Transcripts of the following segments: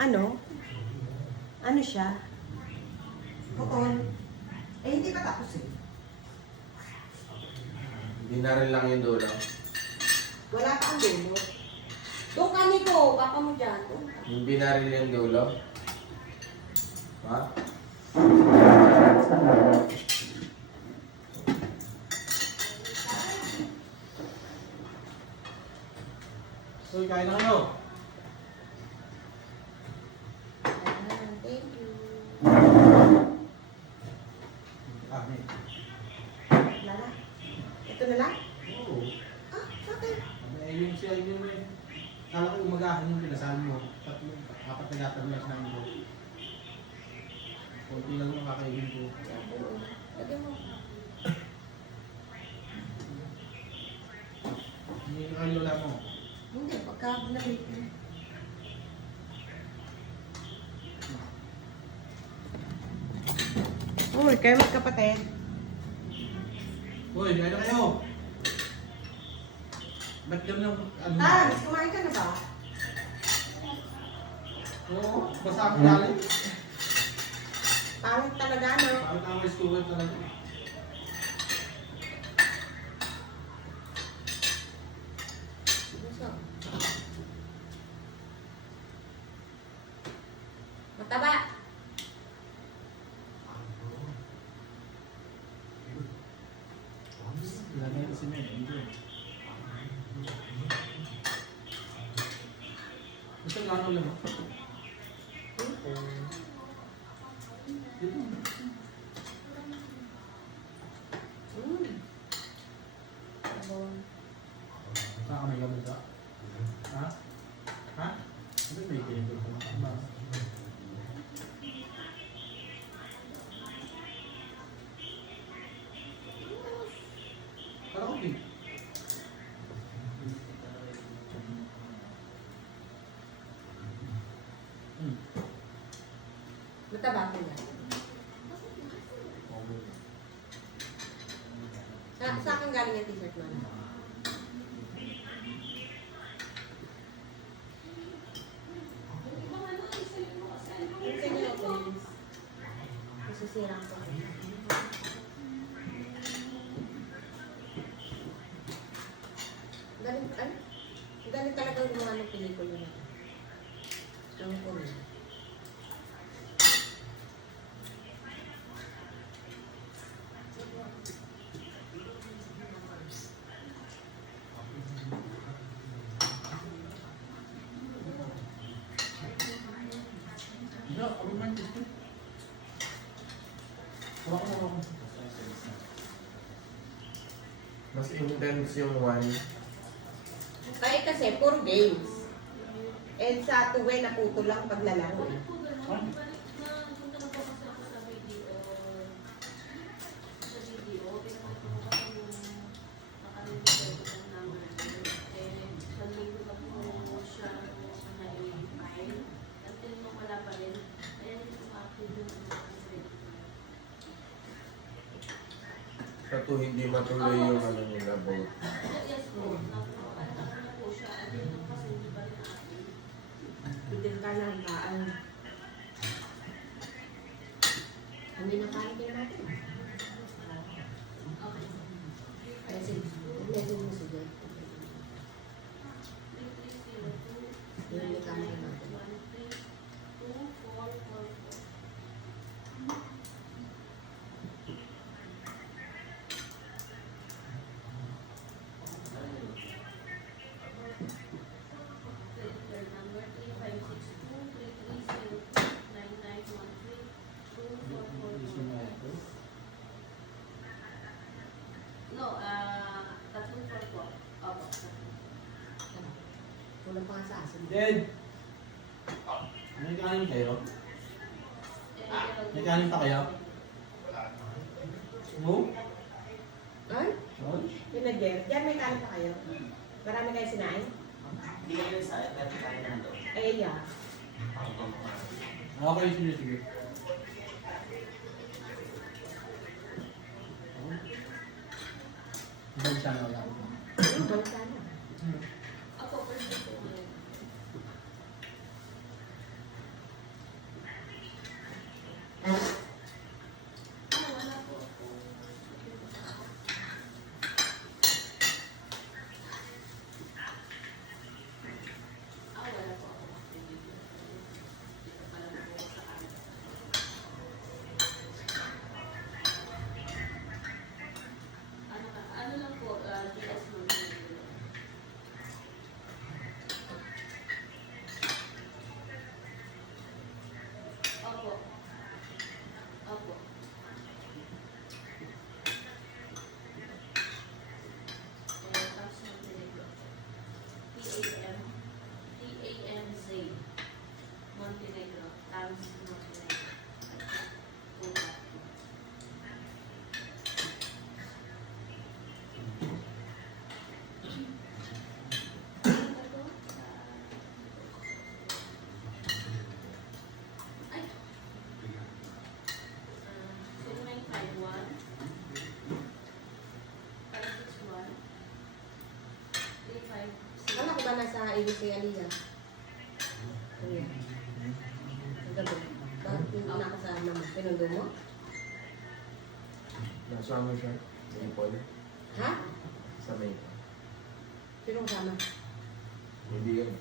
Ano? Ano siya? Puton. Eh, hindi pa tapos eh. Binaril lang yung dulo. Wala pa ang dulo. Doon ka nito, baka mo dyan. Doon ka. Yung binaril yung dulo. Ha? Uy, kain na kayo. Ayan, thank you. May. Lala. Ito na lang? Oo. Ah, bakit? Yung siya yung may. Kala ko umagahan yung pinasal mo. Apat na gata mo sa mo. Kunti lang yung kakainin ko. Oo. Lagyan mo. Yung lola mo. Hindi, pagka nabit. Uy, kayo magkapatid. Uy, kain na kayo. Ba't ka na ano? Hans, kumain ka na ba? Oo, basta ako galing. Pangit talaga, no? Bakit ako school talaga? Gusto. Mataba. Lagay ko si Mel. Gusto nga ano lang. Saan ka may gamit ka? Ha? Ha? Ano may ganito ka na? Parang okay. Mataba ko yan. Sa akin galing yung t-shirt mo. Minsan yun ako, please. Masisirang ko. Galing, ay? Galing talaga gumawa ng pelikula na. Ang Korea. No, ako man gusto. Huwag mo ako. Mas intense yung one. Kaya kasi, puro games. And sa tuwe, naputo lang paglalaro. Sa to hindi matuloy yung ano nila boat. Bigyan ka ng kaan. Hindi na kain din natin. Kaya sige, medyo mo sige. Hindi ka na natin. Wala pa nga sa asin. Dad! May kanin kayo? May kanin pa kayo? No? Ay? No? Pinagyan. Diyan may kanin pa kayo? Marami kayo sinain? Hindi ka rin sa pero kain nando. Eh, yeah. Okay, sige, sige. Ibang siya na wala ko. Ibang sana. nainis si Aliyah. Ayan. Ang gabi. Bakit hindi nakasama mo? Pinundo mo? Nasama siya. Maple. Ha? Sa Maple. Sino kasama? Hindi yun.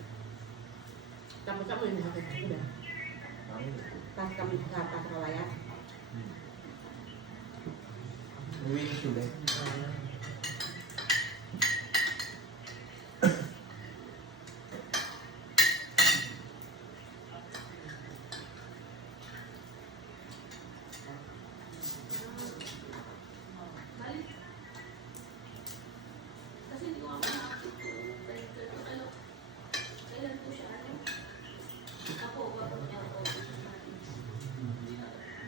Tapos ako yung nakakit ko na. Tapos kami sa Kawayan. Uwi na sila. Kasi hindi ko ako nakakit ko. Ano, kailan po siya, ano? Ako, bakit niya ako?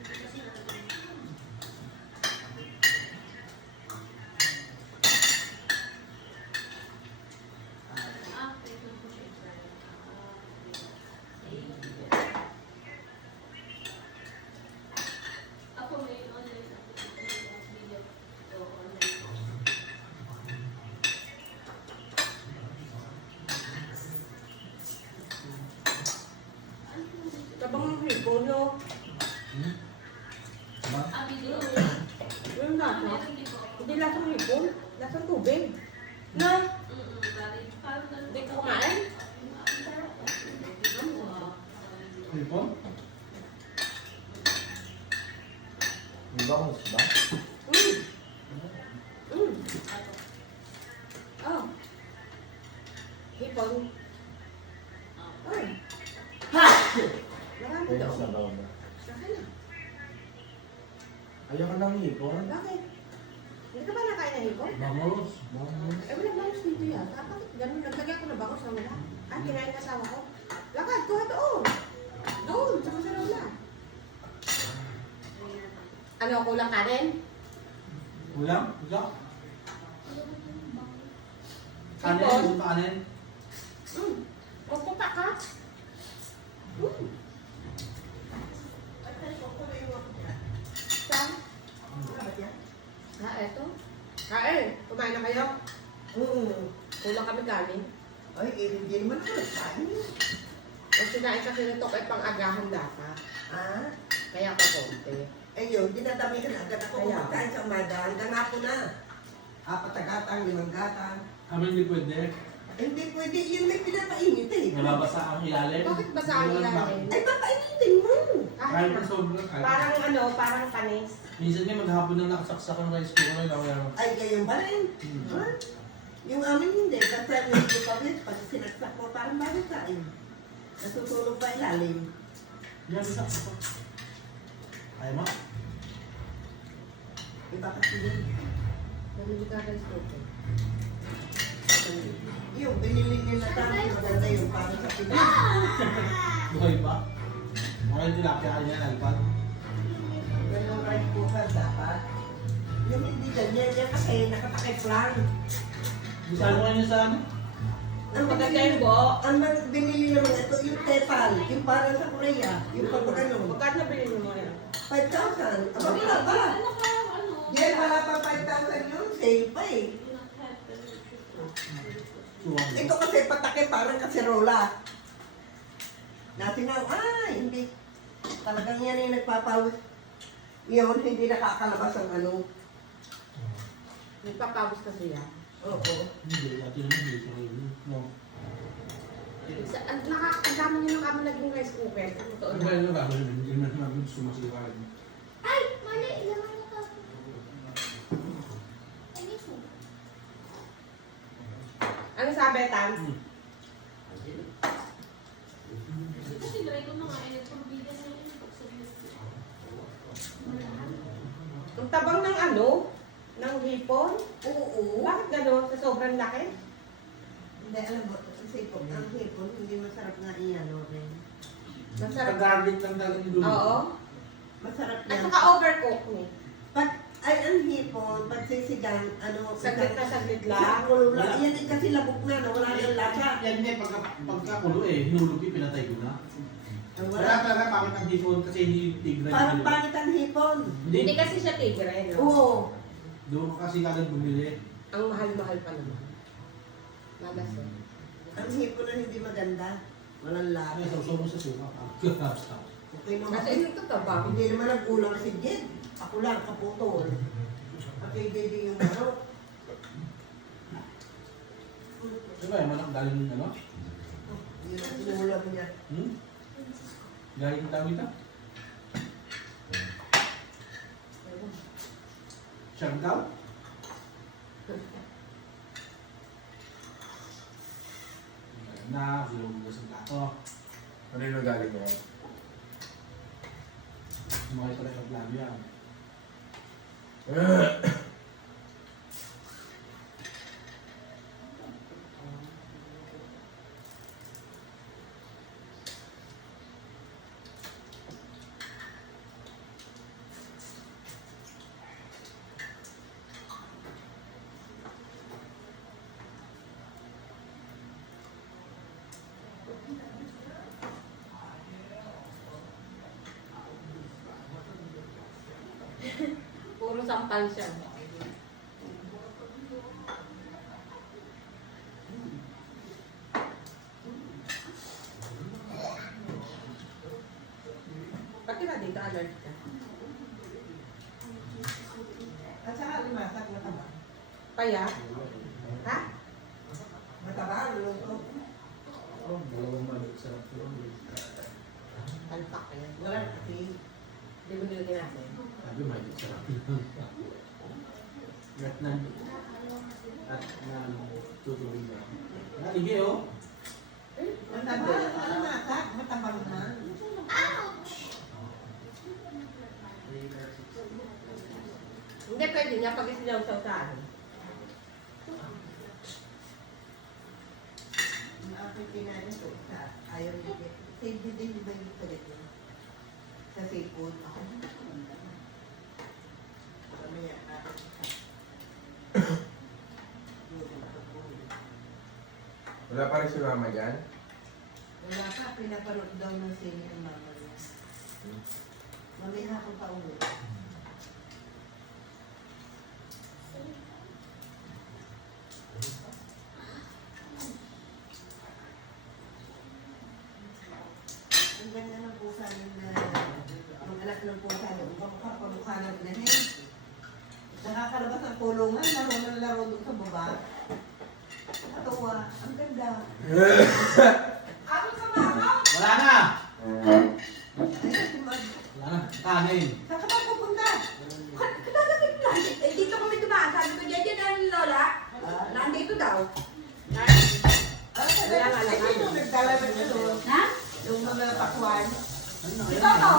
Kasi kailan po siya. Ako may online ako. Video. So, online ko. Tabang ng hipon, no? Hmm? Diba? Video. Yung lasa. Meron din po. Hindi lasang hipon. Lasang tubig. No? Dali. Parang ganun. Hindi ko kumain. Hipon? May bangus ba? Mm. Mm. Oh. Hipon. Ay. Marami Pwede daw. sa baw ba? Saka na. Ayaw ka ng hipon. Bakit? Hindi ka ba nakain ng hipon? Bangus. Bangus. Eh, wala bangus dito yan. Bakit ganun? Naglagay ko na bangus na wala. Ah, kinain ng asawa ko. Lakad, kuha doon. Doon, sa masarap na. Ano, kulang kanin? Ulam? Ulam? Kanin? Hipon? Gusto kanin? Magpupa ka? Saan? Eto. Kain. Kumain na kayo? Kulang kami kanin. Ay, hindi naman ako nagsain. Pag sinain kasi nito ay pang-agahan dapat. Ah, Kaya ka konti. ayun, dinadamihan agad ako Kaya. kumakain sa umaga. Hanggang hapon na. 4 na gatang, 5 gatang. Kami hindi pwede. Hindi pwede, yun may pinapainit eh. Nababasa ang ilalim. Bakit basa ang ilalim? Ay, papainitin mo. Kahit Kahit na sobrang kahit. parang ano, parang panis. Minsan nga maghapon na nakasaksak ang rice cooker na wala. Ay, ganyan pa rin. Ha? Yung amin hindi. Kasi yung pagkakit, pag sinaksak ko, parang bakit kain. Natutulog pa ilalim. Yan, isa. Ayaw mo? Iba kasi yun. Namili ka rice cooker. Yung binili nila tayo, maganda yun para sa Pinas. Buhay pa? Mga yung tilapia ka niya, alpan. Yung rice cooker dapat. Yung hindi ganyan, yan kasi nakatakip lang. Saan mo niya sa ano? Ang Maganda binili, yung buo. ang binili naman ito, yung tepal, yung para sa Korea, yung pag ano, Magkano bilhin mo yan? 5,000. Aba, wala pa. Ano kaya, ano? Yan, wala pa 5,000 yun, sale pa eh. Suwang. Ito kasi patake parang kaserola. Natingaw, hindi. Talagang yan yung nagpapawis. Yun, hindi nakakalabas ang ano. Nagpapawis kasi yan. Oo. Hindi, dati naman hindi ko rin. No. Ang dami nyo ng kami naging rice cooker. Totoo Ano ba na. yung gagawin? Hindi naman namin sumasiwag. Ay, mali. Ilaman na ka. Ay, ito. Ano sabi, Tan? Kasi try ko na nga, electrobigas na yun. Ang tabang ng ano? Ng hipon? Oo. Bakit gano'n? Sa sobrang laki? Hindi, alam mo, kasi kung ang hipon, hindi masarap nga iyan, rin. Masarap. Pag-garlic lang talaga ni Dulo. Oo. Masarap At yan. saka overcook ni. Ay, ang hipon, pag sisigang, Saglit na saglit Sa lang. kulo lang. Yan din kasi labok na, wala nang lasa. Yan niya, pagkakulo eh, hinulog ko, pinatay ko na. Ang Wala wala. talaga pangit ang hipon kasi hindi tigray. Parang pangit ang hipon. Hindi Hindi. kasi siya tigre, no? Oo. Doon ka kasi kagad bumili. Ang mahal-mahal pa naman. Malas eh. Ang hipo na hindi maganda. Walang Ay, laki. suso mo sa suka. Okay naman. Kasi yung tataba. Hindi naman nagkulang si Jed. Ako lang, kaputol. At kay Jed yung manok. Diba yung manok galing ano? Yun ang sinulam niya. Galing tawid na? Siargao? Na, gulong sa plato. Ano yung nagaling mo? Sumakay pala yung vlog yan. Puro sampal siya. Pati na dito, alert ka. At saka limasag mataba. Kaya? Ha? Mataba, lulungkot. Oh, dalawang maliit sa yun. Talpak yan. Wala kasi. Hindi mo nilagyan natin. Sabi maliit sa At na tutuloy na. Nalige oh. Mataba, limasag, mataba naman. Hindi pwede nga pag isilaw-saw-sahan. Ang aking kinain ko, ayaw niya. Save din ba yung palit yun? Sa seafood. Mamaya, Wala pa rin si mama dyan? wala ka, pinaparod daw ng sini ang mama niya. Mamaya ako pa uwi. Ang ganda ng pusa nila, ang anak ng pusa doon, kamukha ng inahin. Nakakalabas ang kulungan, laro ng laro doon sa baba. Katuwa, ang ganda. Wala na! Ayun, si Mag. Wala na. Kanin. Saan ka ba pupunta? Kadadagit lang. Eh, dito kami dumaan. Sabi ko, Jeje, dahil Lola, nandito daw. Ah, Wala nga lang. sino nagdala ng ano? Ha? Yung mga pakwan. Ito to.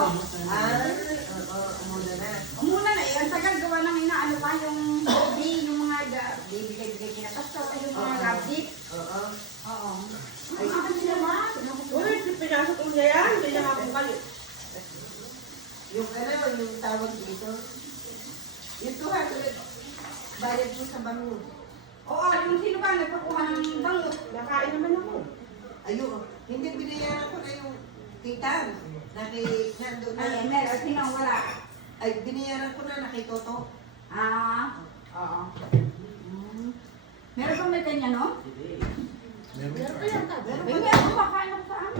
Oo, muna na. Umuna na eh, ang tagal gawa ng inaano pa, yung baby, yung mga bibigay-bigay kinakasal, yung mga lapdik. Oo. Oo. Ay, akin sila ma. Uy, pinasok ko na yan. Hindi na ako kayo. Yung ano, yung tawag dito. Yung 200, bayad mo sa bango. Oo, yung sino ba nagpakuha ng bangot? Nakain naman ako. Ayun, hindi binayaran ko na yung tita. Nandun na. Ay, Emel, o sino ang wala? Ay, binayaran ko na nakitoto. Ah, oo. Meron bang may kanya, no? Meron Meron pa yan ka. Meron May ba? meron ko makain ako saan?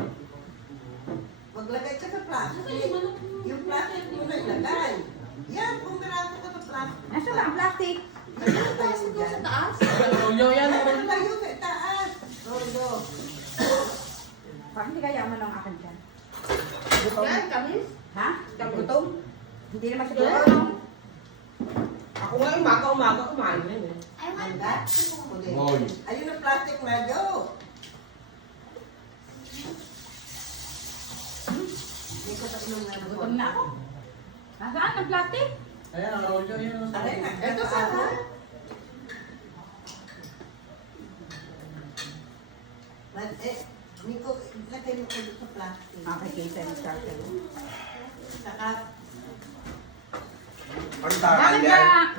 Maglagay ka sa Saka plastic. yung manok Yung plastic mo na ilagay. Yan, kung merato ka sa plastic. Nasa ba ang plastic? Ayun, tayo Tapos dyan. sa taas. Rolyo yan. Ano tayo sa taas? Rodo. Parang hindi kaya mo ng akin dyan. Yan, kamis. Ha? Kagutom. Hindi naman siguro, Yeah. no? Ako nga umaga kumain na yun. Hanggat? Boy. Ayun ang plastic na, Jo. Hindi ko pa inom na Gutom na ako. Nasaan ang plastic? Ayan, ang rolyo yan. Aray na. Ito sa ha? Nico, lagay mo ko sa plastic. Makikita ni Charter. Saka, Ang takal Bakit yan. ba